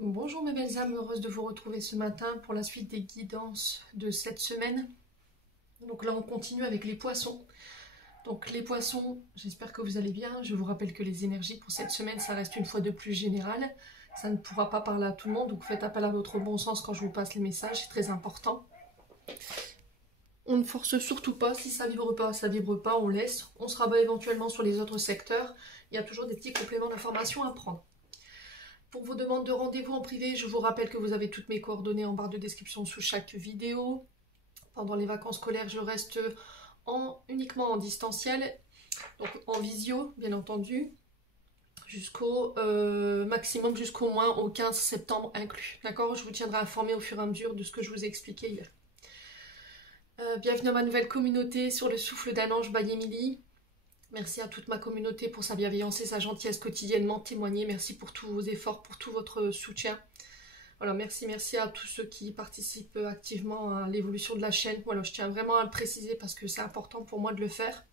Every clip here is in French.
Bonjour mes belles âmes, heureuse de vous retrouver ce matin pour la suite des guidances de cette semaine. Donc là on continue avec les poissons. Donc les poissons, j'espère que vous allez bien. Je vous rappelle que les énergies pour cette semaine, ça reste une fois de plus général. Ça ne pourra pas parler à tout le monde, donc faites appel à votre bon sens quand je vous passe les messages, c'est très important. On ne force surtout pas, si ça vibre pas, on laisse. On se rabat éventuellement sur les autres secteurs. Il y a toujours des petits compléments d'information à prendre. Pour vos demandes de rendez-vous en privé, je vous rappelle que vous avez toutes mes coordonnées en barre de description sous chaque vidéo. Pendant les vacances scolaires, je reste uniquement en distanciel, donc en visio, bien entendu, jusqu'au maximum, jusqu'au moins au 15 septembre inclus. D'accord? Je vous tiendrai informé au fur et à mesure de ce que je vous ai expliqué hier. Bienvenue dans ma nouvelle communauté sur le souffle d'un ange by Emily. Merci à toute ma communauté pour sa bienveillance et sa gentillesse quotidiennement témoignée. Merci pour tous vos efforts, pour tout votre soutien. Voilà, merci à tous ceux qui participent activement à l'évolution de la chaîne. Voilà, je tiens vraiment à le préciser parce que c'est important pour moi de le faire.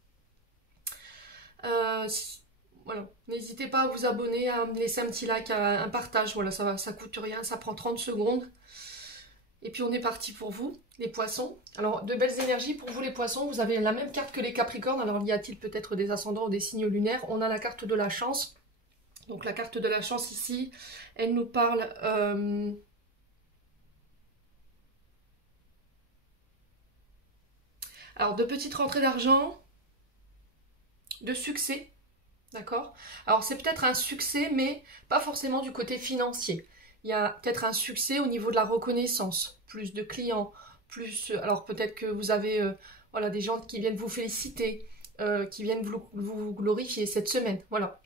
Voilà, n'hésitez pas à vous abonner, à me laisser un petit like, un partage. Voilà, ça coûte rien, ça prend 30 secondes. Et puis on est parti pour vous, les poissons. Alors, de belles énergies pour vous les poissons. Vous avez la même carte que les capricornes. Alors, y a-t-il peut-être des ascendants ou des signes lunaires? On a la carte de la chance. Donc, la carte de la chance ici, elle nous parle... Alors, de petites rentrées d'argent, de succès, d'accord? Alors, c'est peut-être un succès, mais pas forcément du côté financier. Il y a peut-être un succès au niveau de la reconnaissance, plus de clients, plus... Alors peut-être que vous avez voilà, des gens qui viennent vous féliciter, qui viennent vous glorifier cette semaine, voilà.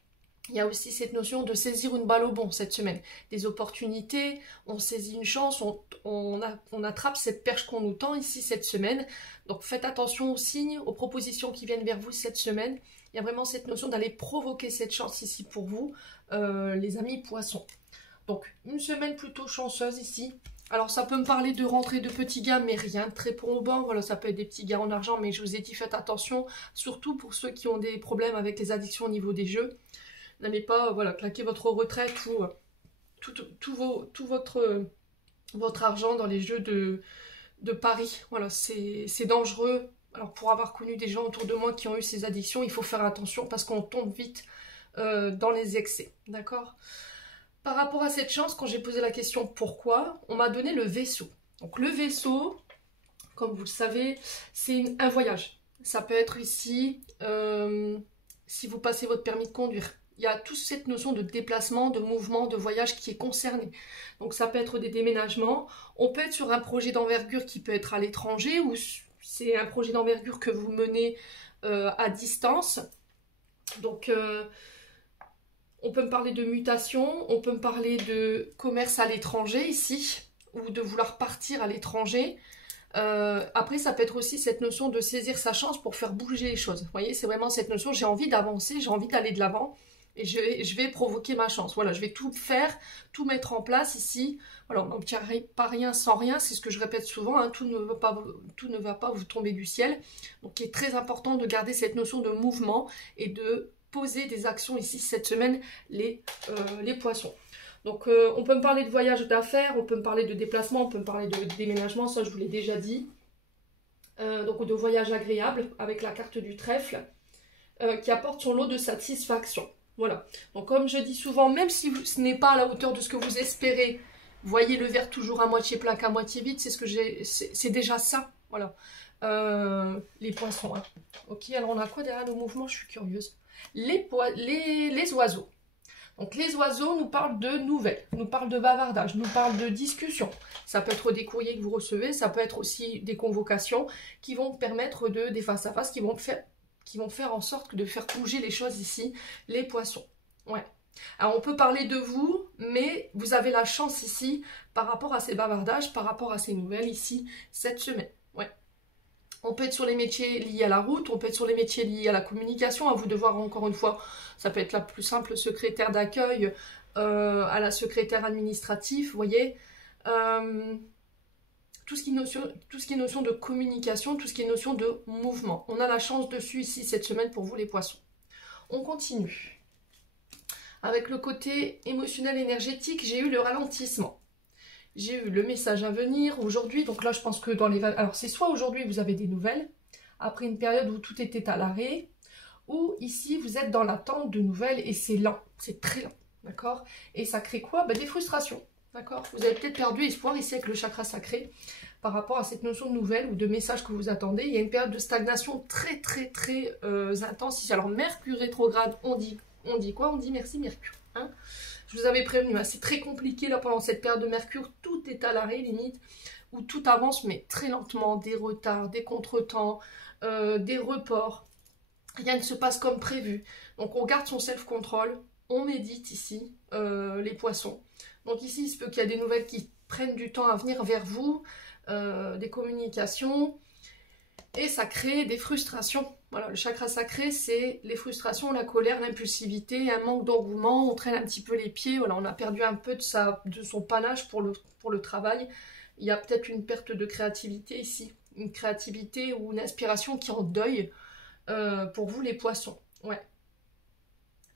Il y a aussi cette notion de saisir une balle au bond cette semaine. Des opportunités, on saisit une chance, on attrape cette perche qu'on nous tend ici cette semaine. Donc faites attention aux signes, aux propositions qui viennent vers vous cette semaine. Il y a vraiment cette notion d'aller provoquer cette chance ici pour vous, les amis poissons. Donc, une semaine plutôt chanceuse ici. Alors, ça peut me parler de rentrée de petits gains, mais rien de très probant. Voilà, ça peut être des petits gains en argent, mais je vous ai dit, faites attention. Surtout pour ceux qui ont des problèmes avec les addictions au niveau des jeux. N'allez pas, voilà, claquer votre retraite ou tout votre argent dans les jeux de paris. Voilà, c'est dangereux. Alors, pour avoir connu des gens autour de moi qui ont eu ces addictions, il faut faire attention parce qu'on tombe vite dans les excès. D'accord ? Par rapport à cette chance, quand j'ai posé la question pourquoi, on m'a donné le vaisseau. Donc le vaisseau, comme vous le savez, c'est un voyage. Ça peut être ici, si vous passez votre permis de conduire. Il y a toute cette notion de déplacement, de mouvement, de voyage qui est concernée. Donc ça peut être des déménagements. On peut être sur un projet d'envergure qui peut être à l'étranger ou c'est un projet d'envergure que vous menez à distance. Donc... on peut me parler de mutation, on peut me parler de commerce à l'étranger ici, ou de vouloir partir à l'étranger. Après, ça peut être aussi cette notion de saisir sa chance pour faire bouger les choses. Vous voyez, c'est vraiment cette notion, j'ai envie d'avancer, j'ai envie d'aller de l'avant, et je vais provoquer ma chance. Voilà, je vais tout faire, tout mettre en place ici. Voilà, on n'obtient pas rien sans rien, c'est ce que je répète souvent, hein, tout ne va pas vous tomber du ciel. Donc, il est très important de garder cette notion de mouvement et de poser des actions ici cette semaine, les poissons. Donc on peut me parler de voyage d'affaires, on peut me parler de déplacement, on peut me parler de déménagement, ça je vous l'ai déjà dit. Donc de voyage agréable avec la carte du trèfle qui apporte son lot de satisfaction. Voilà. Donc comme je dis souvent, même si ce n'est pas à la hauteur de ce que vous espérez, voyez le verre toujours à moitié plein qu'à moitié vide, c'est ce que c'est déjà ça. Voilà. Les poissons. Hein. Ok, alors on a quoi derrière le mouvement? Je suis curieuse. Les oiseaux. Donc les oiseaux nous parlent de nouvelles, nous parlent de bavardage, nous parlent de discussion. Ça peut être des courriers que vous recevez, ça peut être aussi des convocations qui vont permettre des face-à-face, qui vont faire en sorte de faire bouger les choses ici, les poissons. Ouais. Alors on peut parler de vous, mais vous avez la chance ici par rapport à ces bavardages, par rapport à ces nouvelles ici cette semaine. Ouais. On peut être sur les métiers liés à la route, on peut être sur les métiers liés à la communication, à vous de voir encore une fois, ça peut être la plus simple secrétaire d'accueil à la secrétaire administrative, vous voyez. Tout ce qui est notion de communication, tout ce qui est notion de mouvement. On a la chance dessus ici cette semaine pour vous les poissons. On continue. Avec le côté émotionnel énergétique, j'ai eu le ralentissement. J'ai eu le message à venir aujourd'hui. Donc là, je pense que dans les... Alors, c'est soit aujourd'hui, vous avez des nouvelles, après une période où tout était à l'arrêt, ou ici, vous êtes dans l'attente de nouvelles et c'est lent. C'est très lent, d'accord? Et ça crée quoi? Des frustrations, d'accord? Vous avez peut-être perdu espoir ici avec le chakra sacré par rapport à cette notion de nouvelles ou de messages que vous attendez. Il y a une période de stagnation très, très, très intense ici. Alors, Mercure rétrograde, on dit quoi? On dit merci Mercure, hein? Je vous avais prévenu, hein, c'est très compliqué là pendant cette période de Mercure, tout est à l'arrêt limite, où tout avance mais très lentement, des retards, des contretemps, des reports, rien ne se passe comme prévu. Donc on garde son self-control, on médite ici, les poissons. Donc ici il se peut qu'il y a des nouvelles qui prennent du temps à venir vers vous, des communications, et ça crée des frustrations. Voilà, le chakra sacré, c'est les frustrations, la colère, l'impulsivité, un manque d'engouement, on traîne un petit peu les pieds, voilà, on a perdu un peu de son panache pour le travail. Il y a peut-être une perte de créativité ici, une créativité ou une inspiration qui est en deuil pour vous les poissons. Ouais.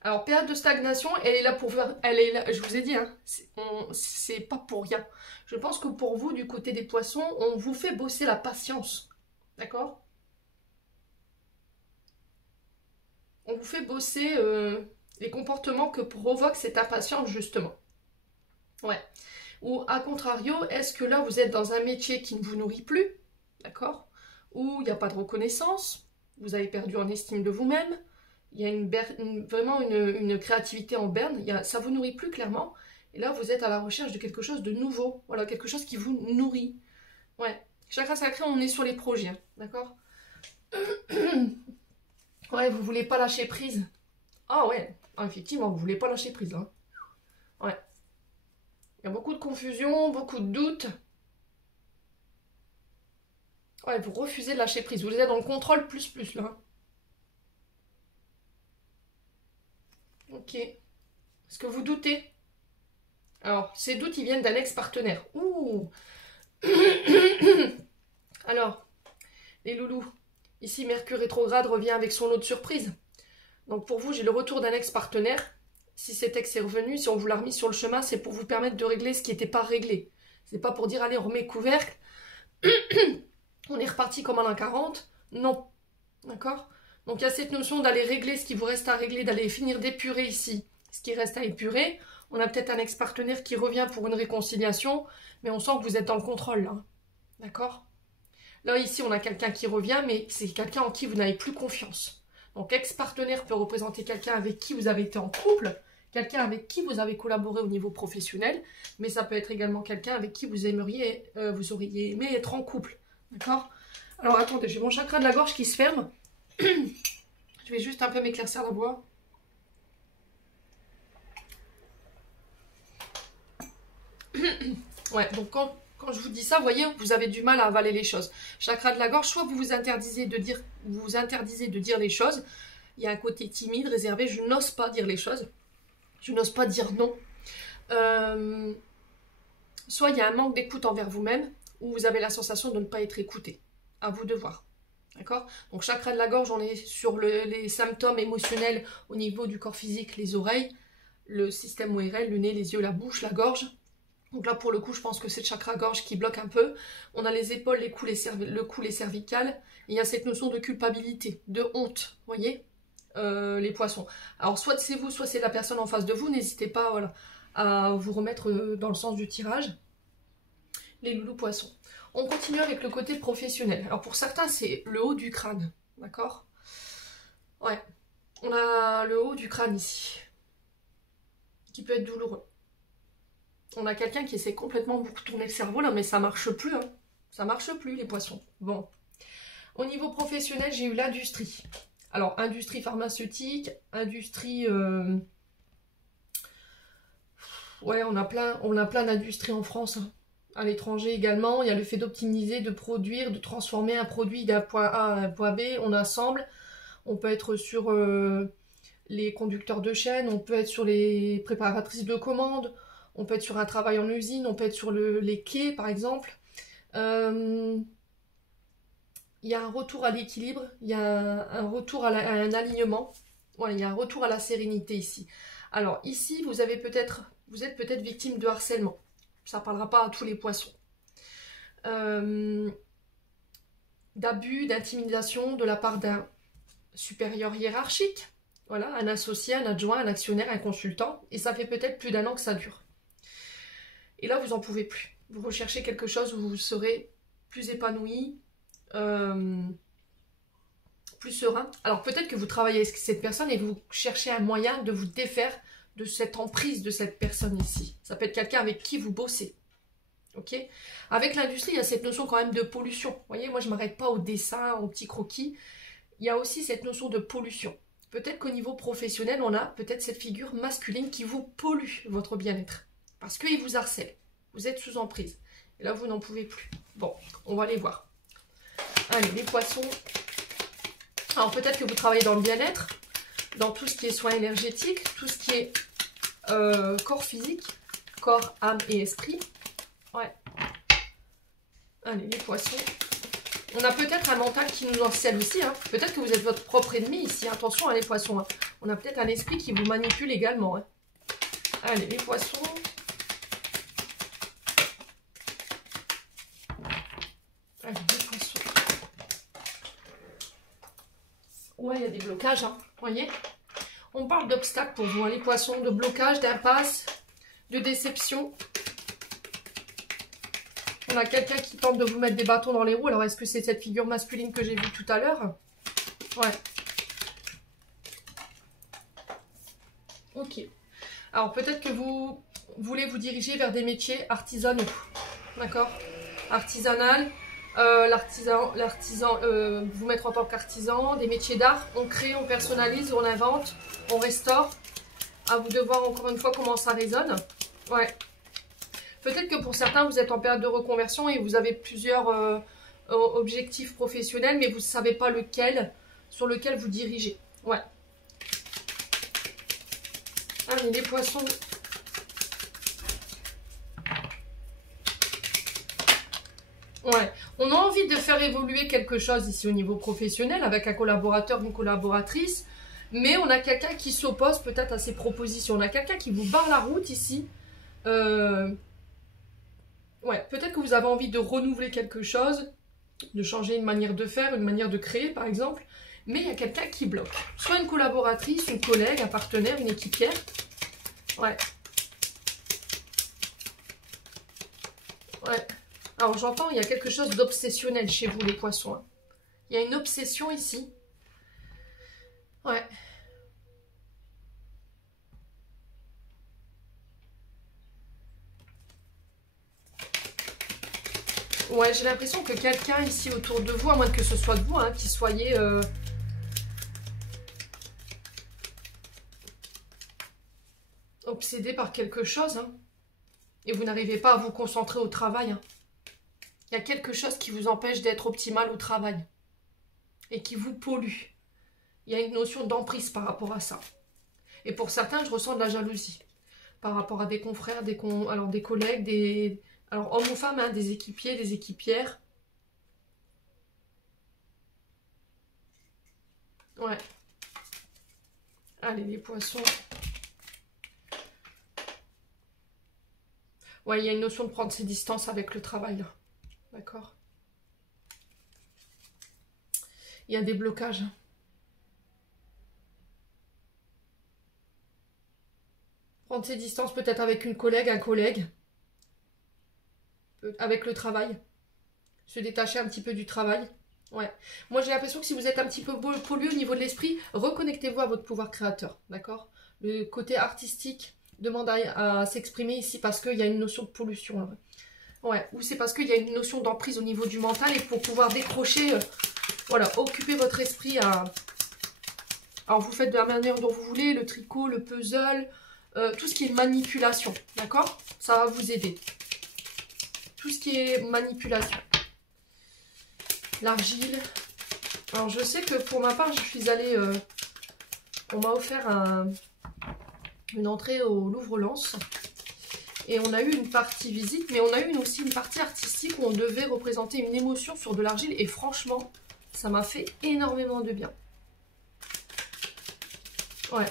Alors, période de stagnation, elle est là pour voir, elle est là, je vous ai dit, hein, c'est pas pour rien. Je pense que pour vous, du côté des poissons, on vous fait bosser la patience. D'accord? On vous fait bosser les comportements que provoque cette impatience, justement. Ouais. Ou, à contrario, est-ce que là, vous êtes dans un métier qui ne vous nourrit plus? D'accord? Où il n'y a pas de reconnaissance, vous avez perdu en estime de vous-même, il y a vraiment une créativité en berne, ça ne vous nourrit plus clairement, et là, vous êtes à la recherche de quelque chose de nouveau, voilà, quelque chose qui vous nourrit. Ouais. Chakra sacré, on est sur les projets, hein, d'accord? Ouais, vous voulez pas lâcher prise. Ah ouais, ah, effectivement, vous voulez pas lâcher prise, là. Ouais. Il y a beaucoup de confusion, beaucoup de doutes. Ouais, vous refusez de lâcher prise. Vous êtes dans le contrôle plus, là. Ok. Est-ce que vous doutez? Alors, ces doutes, ils viennent d'un ex-partenaire. Ouh. Alors, les loulous. Ici, Mercure rétrograde revient avec son lot de surprises. Donc pour vous, j'ai le retour d'un ex-partenaire. Si cet ex est revenu, si on vous l'a remis sur le chemin, c'est pour vous permettre de régler ce qui n'était pas réglé. C'est pas pour dire, allez, on remet couvercle. On est reparti comme en l'an 40. Non. D'accord? Donc il y a cette notion d'aller régler ce qui vous reste à régler, d'aller finir d'épurer ici ce qui reste à épurer. On a peut-être un ex-partenaire qui revient pour une réconciliation, mais on sent que vous êtes dans le contrôle, là. D'accord? Là, ici, on a quelqu'un qui revient, mais c'est quelqu'un en qui vous n'avez plus confiance. Donc, ex-partenaire peut représenter quelqu'un avec qui vous avez été en couple, quelqu'un avec qui vous avez collaboré au niveau professionnel, mais ça peut être également quelqu'un avec qui vous auriez aimé être en couple. D'accord? Alors, attendez, j'ai mon chakra de la gorge qui se ferme. Je vais juste un peu m'éclaircir la voix. Ouais, donc quand je vous dis ça, vous voyez, vous avez du mal à avaler les choses. Chakra de la gorge, soit vous vous interdisez de dire les choses. Il y a un côté timide, réservé, je n'ose pas dire les choses. Je n'ose pas dire non. Soit il y a un manque d'écoute envers vous-même, ou vous avez la sensation de ne pas être écouté. À vous de voir. D'accord? Donc chakra de la gorge, on est sur les symptômes émotionnels au niveau du corps physique, les oreilles, le système ORL, le nez, les yeux, la bouche, la gorge. Donc là, pour le coup, je pense que c'est le chakra-gorge qui bloque un peu. On a les épaules, le cou, les cervicales. Et il y a cette notion de culpabilité, de honte, vous voyez, les poissons. Alors, soit c'est vous, soit c'est la personne en face de vous. N'hésitez pas, voilà, à vous remettre dans le sens du tirage. Les loulous poissons. On continue avec le côté professionnel. Alors, pour certains, c'est le haut du crâne, d'accord? Ouais, on a le haut du crâne ici, qui peut être douloureux. On a quelqu'un qui essaie complètement de vous retourner le cerveau là, mais ça marche plus, hein. Ça marche plus, les poissons. Bon. Au niveau professionnel, j'ai eu l'industrie. Alors, industrie pharmaceutique, industrie... Ouais, on a plein d'industries en France, hein. À l'étranger également. Il y a le fait d'optimiser, de produire, de transformer un produit d'un point A à un point B. On assemble. On peut être sur les conducteurs de chaîne, on peut être sur les préparatrices de commandes, on peut être sur un travail en usine, on peut être sur les quais par exemple. Il y a un retour à l'équilibre, il y a un retour à un alignement, voilà, il y a un retour à la sérénité ici. Alors ici, vous êtes peut-être victime de harcèlement. Ça ne parlera pas à tous les poissons. D'abus, d'intimidation de la part d'un supérieur hiérarchique. Voilà, un associé, un adjoint, un actionnaire, un consultant. Et ça fait peut-être plus d'1 an que ça dure. Et là, vous n'en pouvez plus. Vous recherchez quelque chose où vous serez plus épanoui, plus serein. Alors peut-être que vous travaillez avec cette personne et vous cherchez un moyen de vous défaire de cette emprise de cette personne ici. Ça peut être quelqu'un avec qui vous bossez. Ok. Avec l'industrie, il y a cette notion quand même de pollution. Vous voyez, moi je ne m'arrête pas au dessin, au petit croquis. Il y a aussi cette notion de pollution. Peut-être qu'au niveau professionnel, on a peut-être cette figure masculine qui vous pollue votre bien-être. Parce qu'il vous harcèle. Vous êtes sous emprise. Et là, vous n'en pouvez plus. Bon, on va aller voir. Allez, les poissons. Alors peut-être que vous travaillez dans le bien-être, dans tout ce qui est soins énergétiques, tout ce qui est corps physique, corps, âme et esprit. Ouais. Allez, les poissons. On a peut-être un mental qui nous harcèle aussi. Hein. Peut-être que vous êtes votre propre ennemi ici. Attention, hein, les poissons. Hein. On a peut-être un esprit qui vous manipule également. Hein. Allez, les poissons. Allez, les poissons. Ouais, il y a des blocages. Hein. Vous voyez? On parle d'obstacles pour vous, hein, les poissons. De blocage, d'impasse, de déception. On a quelqu'un qui tente de vous mettre des bâtons dans les roues. Alors, est-ce que c'est cette figure masculine que j'ai vue tout à l'heure? Ouais. Ok. Alors, peut-être que vous voulez vous diriger vers des métiers artisanaux. D'accord? Artisanal. L'artisan, vous mettre en tant qu'artisan. Des métiers d'art. On crée, on personnalise, on invente, on restaure. À vous de voir encore une fois comment ça résonne. Ouais. Peut-être que pour certains, vous êtes en période de reconversion et vous avez plusieurs objectifs professionnels, mais vous ne savez pas lequel, sur lequel vous dirigez. Ouais. Allez, les poissons. Ouais. On a envie de faire évoluer quelque chose ici au niveau professionnel avec un collaborateur, une collaboratrice, mais on a quelqu'un qui s'oppose peut-être à ces propositions. On a quelqu'un qui vous barre la route ici. Ouais, peut-être que vous avez envie de renouveler quelque chose, de changer une manière de faire, une manière de créer par exemple, mais il y a quelqu'un qui bloque. Soit une collaboratrice, une collègue, un partenaire, une équipière. Ouais. Ouais. Alors j'entends, il y a quelque chose d'obsessionnel chez vous les poissons. Hein. Il y a une obsession ici. Ouais. Ouais, j'ai l'impression que quelqu'un ici autour de vous, à moins que ce soit de vous, hein, qui soyez obsédé par quelque chose, hein, et vous n'arrivez pas à vous concentrer au travail. Hein. Il y a quelque chose qui vous empêche d'être optimal au travail et qui vous pollue. Il y a une notion d'emprise par rapport à ça. Et pour certains, je ressens de la jalousie par rapport à des confrères, alors des collègues, alors hommes ou femmes, hein, des équipiers, des équipières. Ouais. Allez, les poissons. Ouais, il y a une notion de prendre ses distances avec le travail, là. D'accord? Il y a des blocages. Prendre ses distances peut-être avec une collègue, un collègue. Avec le travail. Se détacher un petit peu du travail. Ouais. Moi, j'ai l'impression que si vous êtes un petit peu pollué au niveau de l'esprit, reconnectez-vous à votre pouvoir créateur. D'accord? Le côté artistique demande à s'exprimer ici parce qu'il y a une notion de pollution. Là. Ouais. Ou c'est parce qu'il y a une notion d'emprise au niveau du mental et pour pouvoir décrocher, voilà, occuper votre esprit à... Alors, vous faites de la manière dont vous voulez, le tricot, le puzzle, tout ce qui est manipulation. D'accord? Ça va vous aider. Tout ce qui est manipulation. L'argile. Alors je sais que pour ma part, je suis allée... on m'a offert une entrée au Louvre-Lens. Et on a eu une partie visite, mais on a eu aussi une partie artistique où on devait représenter une émotion sur de l'argile. Et franchement, ça m'a fait énormément de bien. Ouais.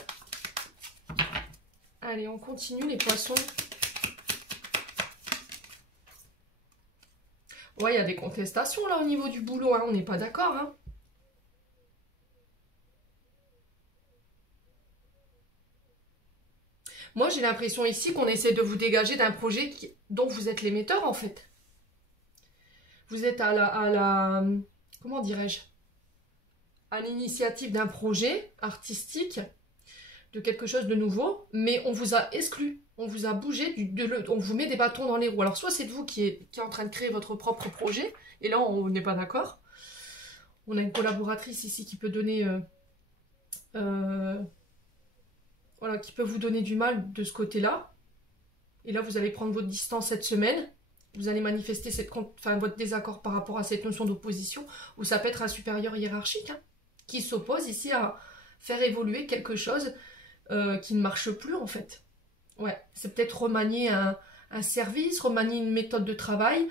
Allez, on continue les poissons. Ouais, il y a des contestations là au niveau du boulot, hein, on n'est pas d'accord. Hein. Moi, j'ai l'impression ici qu'on essaie de vous dégager d'un projet dont vous êtes l'émetteur en fait. Vous êtes à la comment dirais-je, à l'initiative d'un projet artistique, de quelque chose de nouveau, mais on vous a exclu, on vous a bougé, on vous met des bâtons dans les roues. Alors soit c'est vous qui est en train de créer votre propre projet, et là on n'est pas d'accord. On a une collaboratrice ici qui peut donner, voilà, qui peut vous donner du mal de ce côté-là. Et là vous allez prendre votre distance cette semaine. Vous allez manifester votre désaccord par rapport à cette notion d'opposition, ou ça peut être un supérieur hiérarchique hein, qui s'oppose ici à faire évoluer quelque chose qui ne marche plus en fait. Ouais, c'est peut-être remanier un service, remanier une méthode de travail,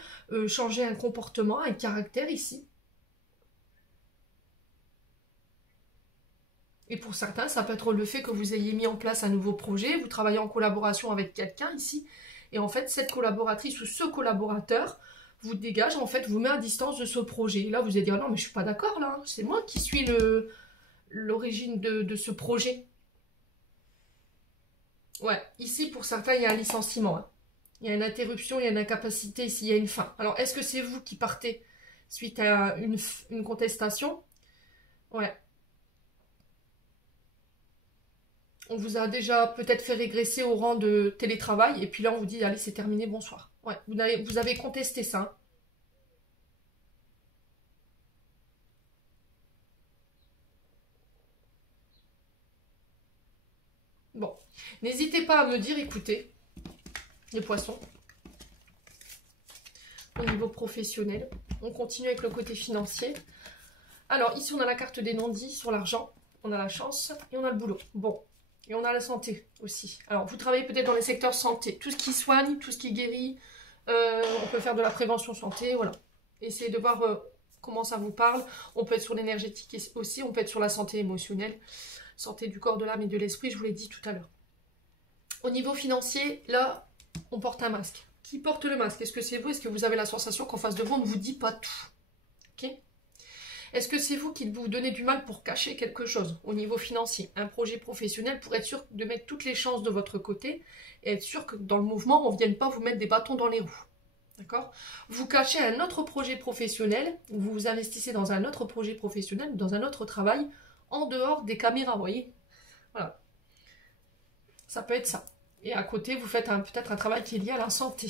changer un comportement, un caractère ici. Et pour certains, ça peut être le fait que vous ayez mis en place un nouveau projet, vous travaillez en collaboration avec quelqu'un ici, et en fait, cette collaboratrice ou ce collaborateur vous dégage, en fait, vous met à distance de ce projet. Et là, vous allez dire, non, mais je suis pas d'accord là, hein. C'est moi qui suis l'origine de ce projet. Ouais, ici, pour certains, il y a un licenciement. Hein. Il y a une interruption, il y a une incapacité, ici, il y a une fin. Alors, est-ce que c'est vous qui partez suite à une contestation? Ouais. On vous a déjà peut-être fait régresser au rang de télétravail, et puis là, on vous dit, allez, c'est terminé, bonsoir. Ouais, vous avez contesté ça. Hein. Bon, n'hésitez pas à me dire, écoutez, les poissons, au niveau professionnel. On continue avec le côté financier. Alors, ici, on a la carte des non-dits sur l'argent. On a la chance et on a le boulot. Bon, et on a la santé aussi. Alors, vous travaillez peut-être dans les secteurs santé. Tout ce qui soigne, tout ce qui guérit. On peut faire de la prévention santé, voilà. Essayez de voir comment ça vous parle. On peut être sur l'énergétique aussi. On peut être sur la santé émotionnelle. Santé du corps, de l'âme et de l'esprit, je vous l'ai dit tout à l'heure. Au niveau financier, là, on porte un masque. Qui porte le masque? Est-ce que c'est vous? Est-ce que vous avez la sensation qu'en face de vous, on ne vous dit pas tout? Ok? Est-ce que c'est vous qui vous donnez du mal pour cacher quelque chose au niveau financier? Un projet professionnel pour être sûr de mettre toutes les chances de votre côté et être sûr que dans le mouvement, on ne vienne pas vous mettre des bâtons dans les roues. D'accord? Vous cachez un autre projet professionnel, vous vous investissez dans un autre projet professionnel, dans un autre travail, en dehors des caméras, vous voyez? Voilà. Ça peut être ça. Et à côté, vous faites peut-être un travail qui est lié à la santé.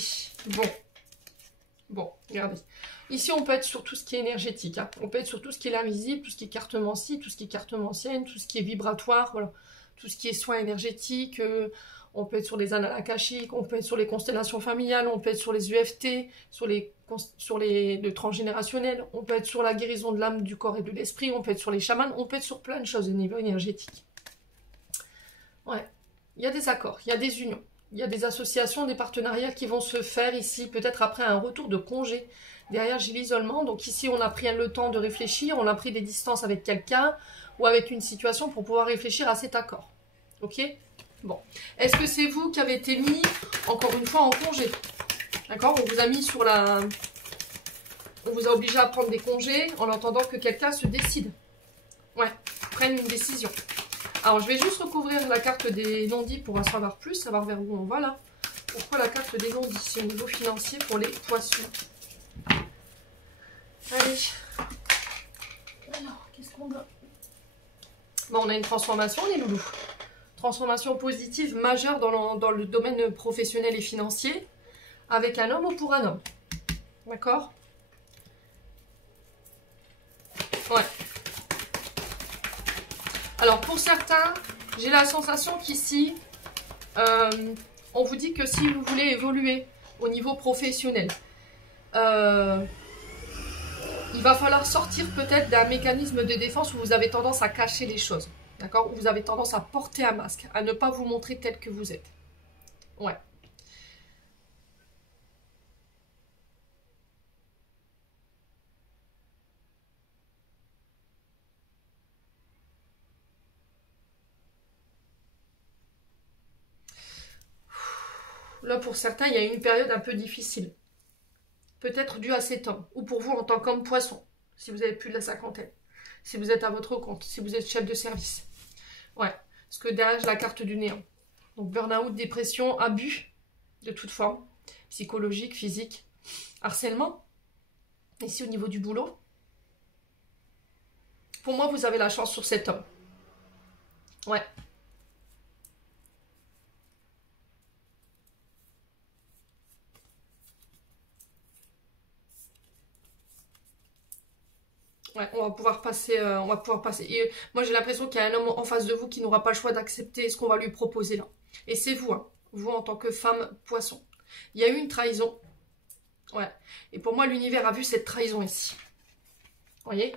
Bon, regardez. Ici, on peut être sur tout ce qui est énergétique. Hein. On peut être sur tout ce qui est l'invisible, tout ce qui est cartomancie, tout ce qui est cartomancienne, tout ce qui est vibratoire, voilà. Tout ce qui est soins énergétiques. On peut être sur les annales akashiques, on peut être sur les constellations familiales, on peut être sur les UFT, sur le transgénérationnel, on peut être sur la guérison de l'âme, du corps et de l'esprit, on peut être sur les chamans, on peut être sur plein de choses au niveau énergétique. Ouais. Il y a des accords, il y a des unions, il y a des associations, des partenariats qui vont se faire ici, peut-être après un retour de congé. Derrière, j'ai l'isolement, donc ici, on a pris le temps de réfléchir, on a pris des distances avec quelqu'un ou avec une situation pour pouvoir réfléchir à cet accord. Ok? Bon. Est-ce que c'est vous qui avez été mis, encore une fois, en congé? D'accord? On vous a mis sur la... On vous a obligé à prendre des congés en attendant que quelqu'un se décide. Ouais, prenne une décision. Alors, je vais juste recouvrir la carte des non-dits pour en savoir plus, savoir vers où on va là. Pourquoi la carte des non-dits? C'est au niveau financier pour les poissons. Allez. Alors, qu'est-ce qu'on a? Bon, on a une transformation, les loulous. Transformation positive majeure dans le domaine professionnel et financier, avec un homme ou pour un homme. D'accord? Ouais. Alors, pour certains, j'ai la sensation qu'ici, on vous dit que si vous voulez évoluer au niveau professionnel, il va falloir sortir peut-être d'un mécanisme de défense où vous avez tendance à cacher les choses. D'accord? Où vous avez tendance à porter un masque, à ne pas vous montrer tel que vous êtes. Ouais. là pour certains, il y a une période un peu difficile. Peut-être due à cet homme, ou pour vous en tant qu'homme poisson, si vous avez plus de la cinquantaine, si vous êtes à votre compte, si vous êtes chef de service. Ouais, parce que derrière, j'ai la carte du néant. Donc burn-out, dépression, abus de toute forme, psychologique, physique, harcèlement. Ici au niveau du boulot. Pour moi, vous avez la chance sur cet homme. Ouais. Ouais, on va pouvoir passer, Et moi, j'ai l'impression qu'il y a un homme en face de vous qui n'aura pas le choix d'accepter ce qu'on va lui proposer là. Et c'est vous, hein, vous en tant que femme poisson. Il y a eu une trahison. Ouais. Et pour moi, l'univers a vu cette trahison ici. Vous voyez?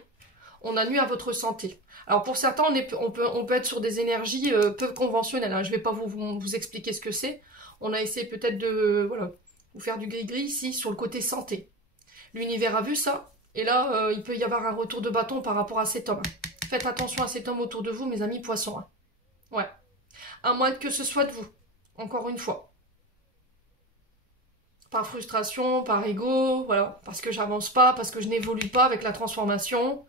On a nuit à votre santé. Alors pour certains, on peut être sur des énergies peu conventionnelles. Hein. Je ne vais pas vous expliquer ce que c'est. On a essayé peut-être de vous faire du gris-gris ici sur le côté santé. L'univers a vu ça. Et là, il peut y avoir un retour de bâton par rapport à cet homme. Faites attention à cet homme autour de vous, mes amis poissons. Hein. Ouais. À moins que ce soit de vous. Encore une fois. Par frustration, par ego, voilà. Parce que j'avance pas, parce que je n'évolue pas avec la transformation.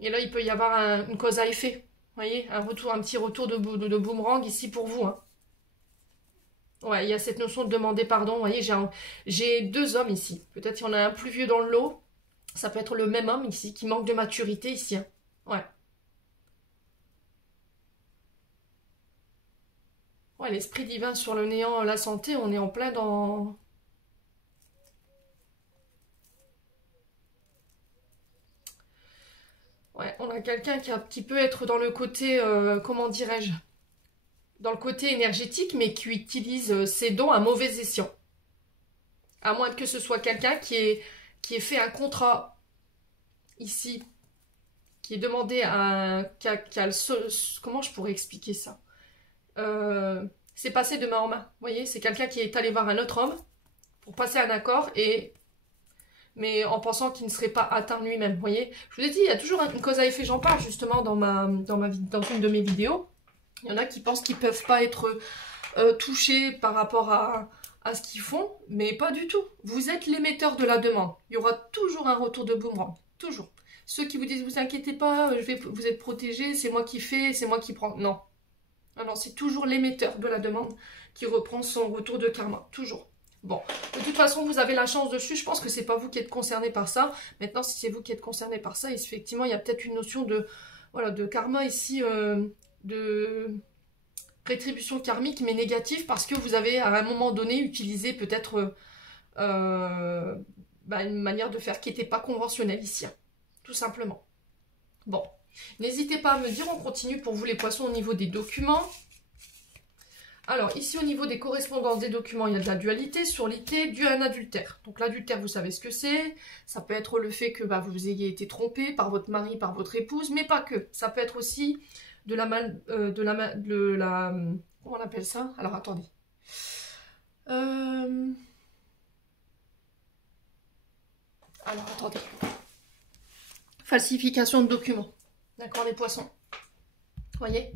Et là, il peut y avoir une cause à effet. Vous voyez, un petit retour de boomerang ici pour vous. Hein. Ouais, il y a cette notion de demander pardon. Vous voyez, j'ai deux hommes ici. Peut-être qu'il y en a un plus vieux dans le lot. Ça peut être le même homme ici qui manque de maturité ici. Hein. Ouais. Ouais, l'esprit divin sur le néant, la santé, on est en plein dans... Ouais, on a quelqu'un qui peut être dans le côté, comment dirais-je, dans le côté énergétique, mais qui utilise ses dons à mauvais escient. À moins que ce soit quelqu'un qui ait fait un contrat ici, qui est demandé à comment je pourrais expliquer ça? C'est passé de main en main. Vous voyez, c'est quelqu'un qui est allé voir un autre homme pour passer un accord mais en pensant qu'il ne serait pas atteint lui-même. Vous voyez, je vous ai dit, il y a toujours une cause à effet. J'en parle justement dans une de mes vidéos. Il y en a qui pensent qu'ils ne peuvent pas être touchés par rapport à ce qu'ils font, mais pas du tout. Vous êtes l'émetteur de la demande. Il y aura toujours un retour de boomerang. Toujours. Ceux qui vous disent, vous inquiétez pas, vous êtes protégés, c'est moi qui fais, c'est moi qui prends. Non. Non, c'est toujours l'émetteur de la demande qui reprend son retour de karma. Toujours. Bon, de toute façon, vous avez la chance dessus. Je pense que c'est pas vous qui êtes concerné par ça. Maintenant, si c'est vous qui êtes concerné par ça, effectivement, il y a peut-être une notion de karma ici, de rétribution karmique, mais négative, parce que vous avez, à un moment donné, utilisé peut-être une manière de faire qui n'était pas conventionnelle ici. Hein, tout simplement. Bon, n'hésitez pas à me dire, on continue pour vous les poissons au niveau des documents. Alors, ici, au niveau des correspondances des documents, il y a de la dualité, surlité, due à un adultère. Donc, l'adultère, vous savez ce que c'est. Ça peut être le fait que vous ayez été trompé par votre mari, par votre épouse, mais pas que. Ça peut être aussi comment on appelle ça? Alors, attendez. Alors, attendez. Falsification de documents. D'accord, les poissons. Vous voyez?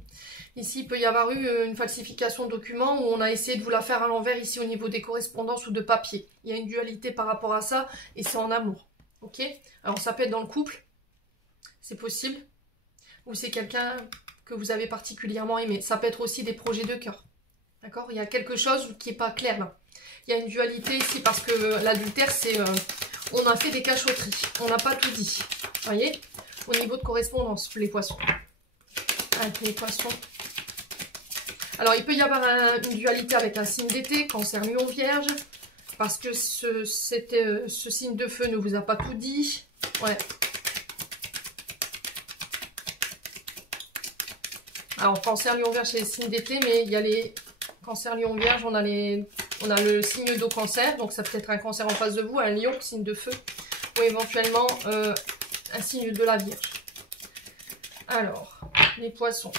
Ici, il peut y avoir eu une falsification de documents où on a essayé de vous la faire à l'envers ici au niveau des correspondances ou de papier. Il y a une dualité par rapport à ça et c'est en amour. Ok? Alors, ça peut être dans le couple. C'est possible. Ou c'est quelqu'un que vous avez particulièrement aimé. Ça peut être aussi des projets de cœur. D'accord? Il y a quelque chose qui n'est pas clair là. Il y a une dualité ici parce que l'adultère, c'est... on a fait des cachotteries. On n'a pas tout dit. Vous voyez? Au niveau de correspondance, les poissons. Avec les poissons. Alors, il peut y avoir une dualité avec un signe d'été, Cancer, Lion, Vierge, parce que ce signe de feu ne vous a pas tout dit. Ouais. Alors, Cancer, Lion, Vierge, c'est les signes d'été, mais il y a les Cancer, Lion, Vierge, on a le signe d'eau Cancer, donc ça peut être un Cancer en face de vous, un Lion, signe de feu, ou éventuellement un signe de la Vierge. Alors, les poissons.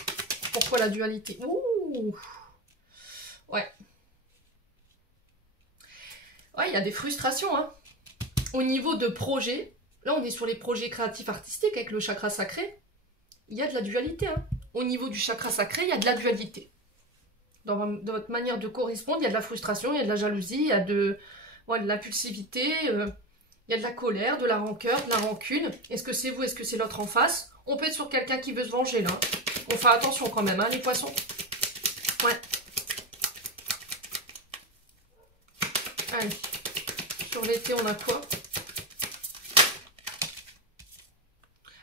Pourquoi la dualité? Ouh! Ouais. Ouais, il y a des frustrations, hein. Au niveau de projets, là on est sur les projets créatifs artistiques avec le chakra sacré. Il y a de la dualité, hein. Au niveau du chakra sacré, il y a de la dualité. dans votre manière de correspondre. Il y a de la frustration, il y a de la jalousie, il y a de l'impulsivité, il y a de la colère, de la rancœur, de la rancune. Est-ce que c'est vous, est-ce que c'est l'autre en face? On peut être sur quelqu'un qui veut se venger là. On fait attention quand même, hein, les poissons. Ouais. Allez. Sur l'été, on a quoi?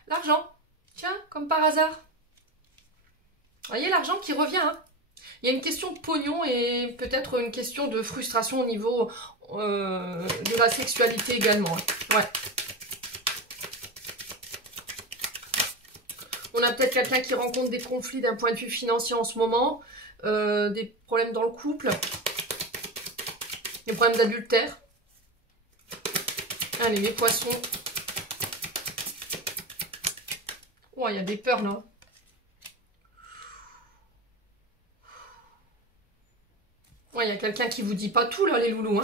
L'argent. Tiens, comme par hasard. Vous voyez l'argent qui revient, hein. Il y a une question de pognon et peut-être une question de frustration au niveau de la sexualité également. Ouais. On a peut-être quelqu'un qui rencontre des conflits d'un point de vue financier en ce moment, des problèmes dans le couple, des problèmes d'adultère. Allez, les poissons. Oh, il y a des peurs là. Ouais, il y a quelqu'un qui vous dit pas tout là, les loulous. Hein.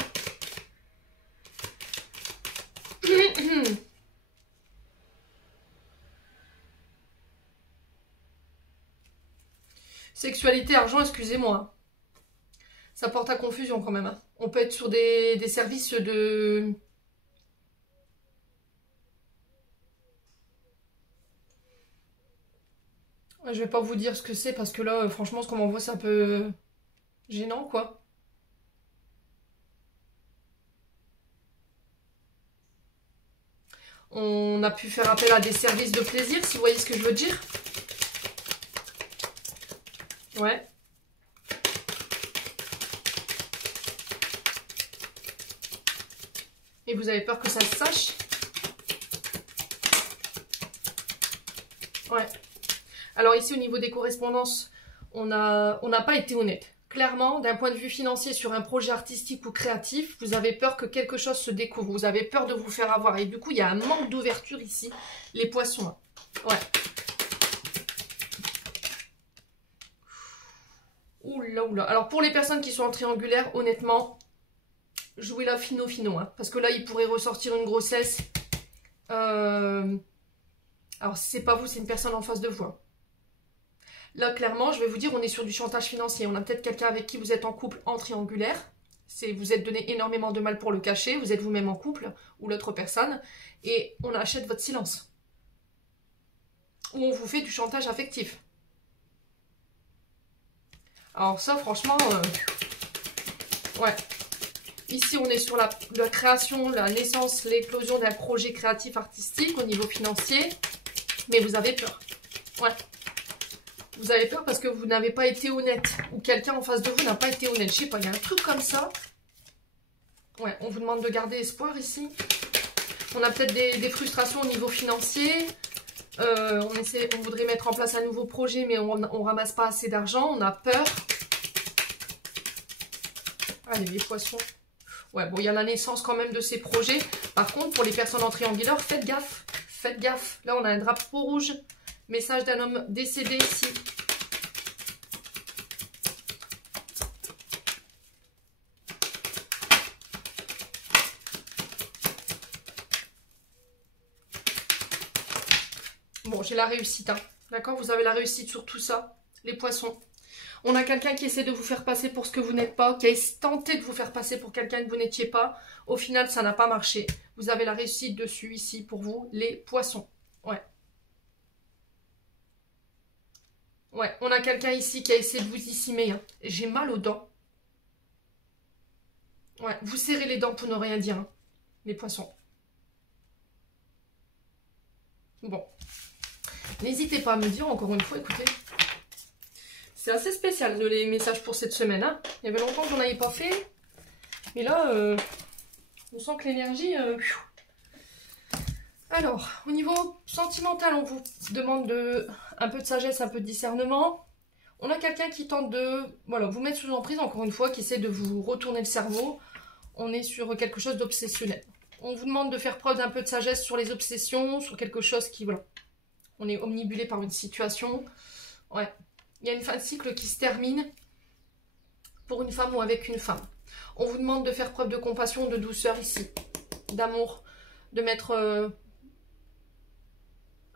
Sexualité, argent, excusez-moi. Ça porte à confusion quand même. Hein. On peut être sur des services de... Je vais pas vous dire ce que c'est parce que là, franchement, ce qu'on m'envoie, c'est un peu gênant, quoi. On a pu faire appel à des services de plaisir, si vous voyez ce que je veux dire. Ouais. Et vous avez peur que ça se sache? Ouais. Alors ici, au niveau des correspondances, on n'a pas été honnête. Clairement, d'un point de vue financier, sur un projet artistique ou créatif, vous avez peur que quelque chose se découvre. Vous avez peur de vous faire avoir. Et du coup, il y a un manque d'ouverture ici, les poissons. Ouais. Oula, oula. Alors, pour les personnes qui sont en triangulaire, honnêtement, jouez la fino. Hein, parce que là, il pourrait ressortir une grossesse. Alors, si c'est pas vous, c'est une personne en face de vous. Hein. Là, clairement, je vais vous dire, on est sur du chantage financier. On a peut-être quelqu'un avec qui vous êtes en couple en triangulaire. Vous êtes donné énormément de mal pour le cacher. Vous êtes vous-même en couple ou l'autre personne. Et on achète votre silence. Ou on vous fait du chantage affectif. Alors ça, franchement, ouais. Ici, on est sur la création, la naissance, l'éclosion d'un projet créatif artistique au niveau financier. Mais vous avez peur. Ouais. Vous avez peur parce que vous n'avez pas été honnête. Ou quelqu'un en face de vous n'a pas été honnête. Je sais pas, il y a un truc comme ça. Ouais, on vous demande de garder espoir ici. On a peut-être des frustrations au niveau financier. On voudrait mettre en place un nouveau projet, mais on ramasse pas assez d'argent. On a peur. Allez, les poissons. Ouais, bon, il y a la naissance quand même de ces projets. Par contre, pour les personnes en triangulaire, faites gaffe. Faites gaffe. Là, on a un drapeau rouge. Message d'un homme décédé ici. Bon, j'ai la réussite. Hein. D'accord? Vous avez la réussite sur tout ça. Les poissons. On a quelqu'un qui essaie de vous faire passer pour ce que vous n'êtes pas. Qui a tenté de vous faire passer pour quelqu'un que vous n'étiez pas. Au final, ça n'a pas marché. Vous avez la réussite dessus ici pour vous. Les poissons. Ouais. Ouais, on a quelqu'un ici qui a essayé de vous dissimer. Hein. J'ai mal aux dents. Ouais, vous serrez les dents pour ne rien dire. Hein. Les poissons. Bon. N'hésitez pas à me dire, encore une fois, écoutez. C'est assez spécial les messages pour cette semaine. Hein. Il y avait longtemps que j'en avais pas fait. Mais là, on sent que l'énergie... Alors, au niveau sentimental, on vous demande un peu de sagesse, un peu de discernement. On a quelqu'un qui tente de vous mettre sous emprise, encore une fois, qui essaie de vous retourner le cerveau. On est sur quelque chose d'obsessionnel. On vous demande de faire preuve d'un peu de sagesse sur les obsessions, sur quelque chose qui... Voilà. On est omnibulé par une situation. Ouais. Il y a une fin de cycle qui se termine pour une femme ou avec une femme. On vous demande de faire preuve de compassion, de douceur ici. D'amour. De mettre...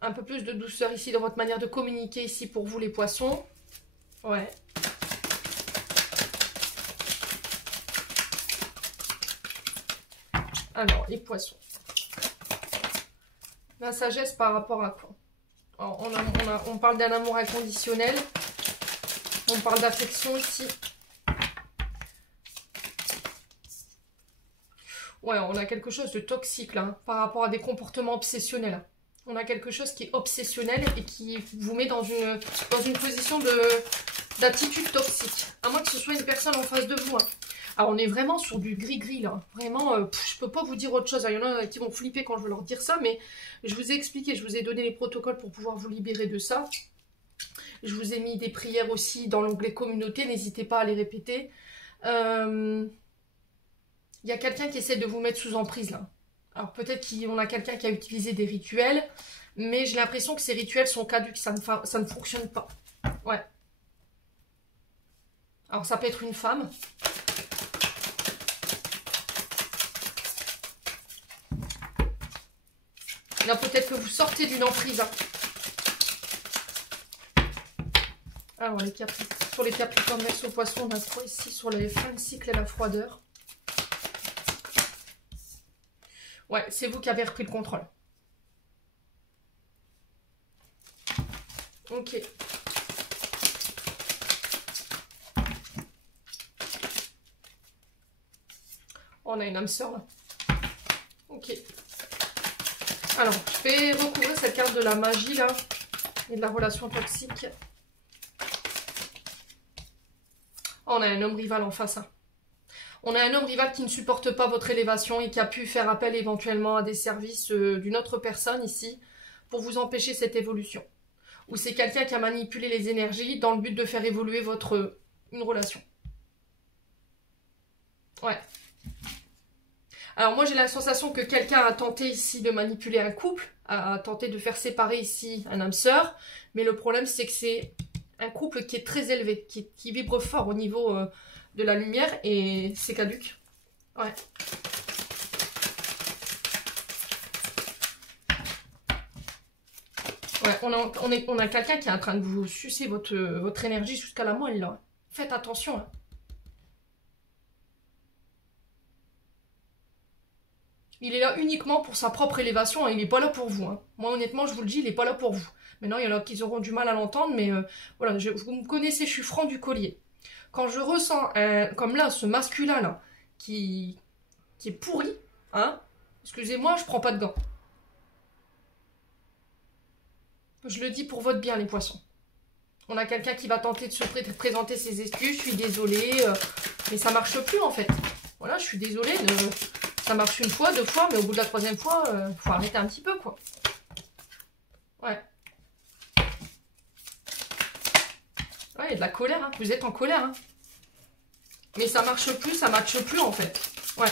un peu plus de douceur ici dans votre manière de communiquer ici pour vous les poissons. Ouais. Alors, les poissons. La sagesse par rapport à quoi? Alors, on parle d'un amour inconditionnel. On parle d'affection ici. Ouais, on a quelque chose de toxique là, hein, par rapport à des comportements obsessionnels. Hein. On a quelque chose qui est obsessionnel et qui vous met dans une position d'attitude toxique. À moins que ce soit une personne en face de vous. Hein. Alors, on est vraiment sur du gris-gris là. Vraiment, je peux pas vous dire autre chose. Il y en a qui vont flipper quand je vais leur dire ça, mais je vous ai expliqué, je vous ai donné les protocoles pour pouvoir vous libérer de ça. Je vous ai mis des prières aussi dans l'onglet communauté, n'hésitez pas à les répéter. Il y a quelqu'un qui essaie de vous mettre sous emprise là. Alors peut-être qu'on a quelqu'un qui a utilisé des rituels, mais j'ai l'impression que ces rituels sont caducs, ça ne fonctionne pas. Ouais. Alors ça peut être une femme. Là peut-être que vous sortez d'une emprise. Hein. Alors sur les Capricornes, Verseau, Poisson, on a quoi ici sur les fins de cycle et la froideur? Ouais, c'est vous qui avez repris le contrôle. Ok. On a une âme sœur là. Ok. Alors, je vais recouvrir cette carte de la magie là et de la relation toxique. On a un homme rival en face. Hein. On a un homme rival qui ne supporte pas votre élévation et qui a une faire appel éventuellement à des services d'une autre personne ici pour vous empêcher cette évolution. Ou c'est quelqu'un qui a manipulé les énergies dans le but de faire évoluer une relation. Ouais. Alors moi j'ai la sensation que quelqu'un a tenté ici de manipuler un couple, a tenté de faire séparer ici un âme sœur, mais le problème c'est que c'est un couple qui est très élevé, qui vibre fort au niveau de la lumière et c'est caduc. Ouais. Ouais, on a quelqu'un qui est en train de vous sucer votre énergie jusqu'à la moelle là. Faites attention. Hein. Il est là uniquement pour sa propre élévation, hein. Il n'est pas là pour vous. Hein. Moi honnêtement je vous le dis, il n'est pas là pour vous. Maintenant il y en a qui auront du mal à l'entendre, mais voilà, vous me connaissez, je suis franc du collier. Quand je ressens, comme là, ce masculin là, qui est pourri, hein, excusez-moi, je prends pas de gants. Je le dis pour votre bien, les poissons. On a quelqu'un qui va tenter de se présenter ses excuses, je suis désolée, mais ça marche plus en fait. Voilà, je suis désolée, ça marche une fois, 2 fois, mais au bout de la 3e fois, faut arrêter un petit peu, quoi. Ouais. Ouais, il y a de la colère, hein. Vous êtes en colère, hein. Mais ça marche plus, ça matche plus en fait. Ouais.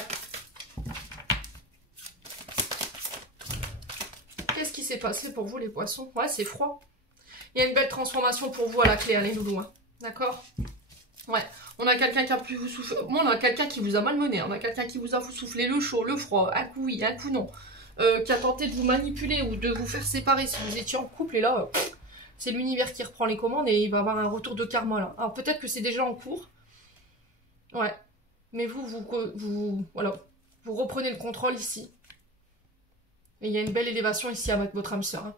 Qu'est-ce qui s'est passé pour vous les poissons? Ouais, c'est froid. Il y a une belle transformation pour vous à la clé, allez loulou. Hein. D'accord? Ouais. On a quelqu'un qui a pu vous souffler. Bon, on a quelqu'un qui vous a malmené. On a quelqu'un qui vous a soufflé le chaud, le froid, un coup oui, un coup non. Qui a tenté de vous manipuler ou de vous faire séparer si vous étiez en couple. Et là, c'est l'univers qui reprend les commandes et il va avoir un retour de karma là. Alors peut-être que c'est déjà en cours. Ouais, mais voilà, vous reprenez le contrôle ici. Et il y a une belle élévation ici avec votre âme sœur. Hein.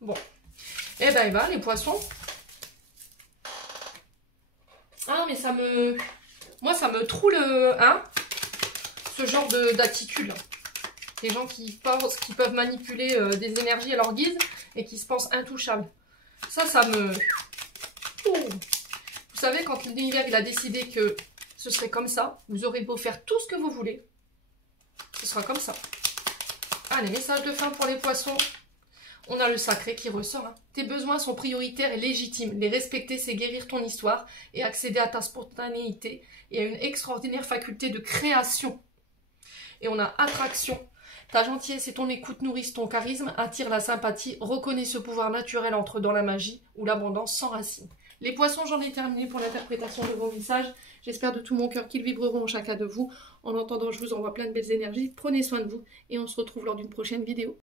Bon. Eh ben, les poissons. Ah, mais moi, ça me troue hein, ce genre d'attitude. Des gens qui pensent qu'ils peuvent manipuler des énergies à leur guise et qui se pensent intouchables. Ça me... Ouh. Vous savez, quand l'univers il a décidé que ce serait comme ça, vous aurez beau faire tout ce que vous voulez, ce sera comme ça. Ah, les messages de fin pour les poissons. On a le sacré qui ressort. Hein. Tes besoins sont prioritaires et légitimes. Les respecter, c'est guérir ton histoire et accéder à ta spontanéité et à une extraordinaire faculté de création. Et on a attraction. Ta gentillesse et ton écoute nourrissent ton charisme, attirent la sympathie, reconnais ce pouvoir naturel entre dans la magie ou l'abondance sans racine. Les poissons, j'en ai terminé pour l'interprétation de vos messages. J'espère de tout mon cœur qu'ils vibreront chacun de vous. En attendant, je vous envoie plein de belles énergies. Prenez soin de vous et on se retrouve lors d'une prochaine vidéo.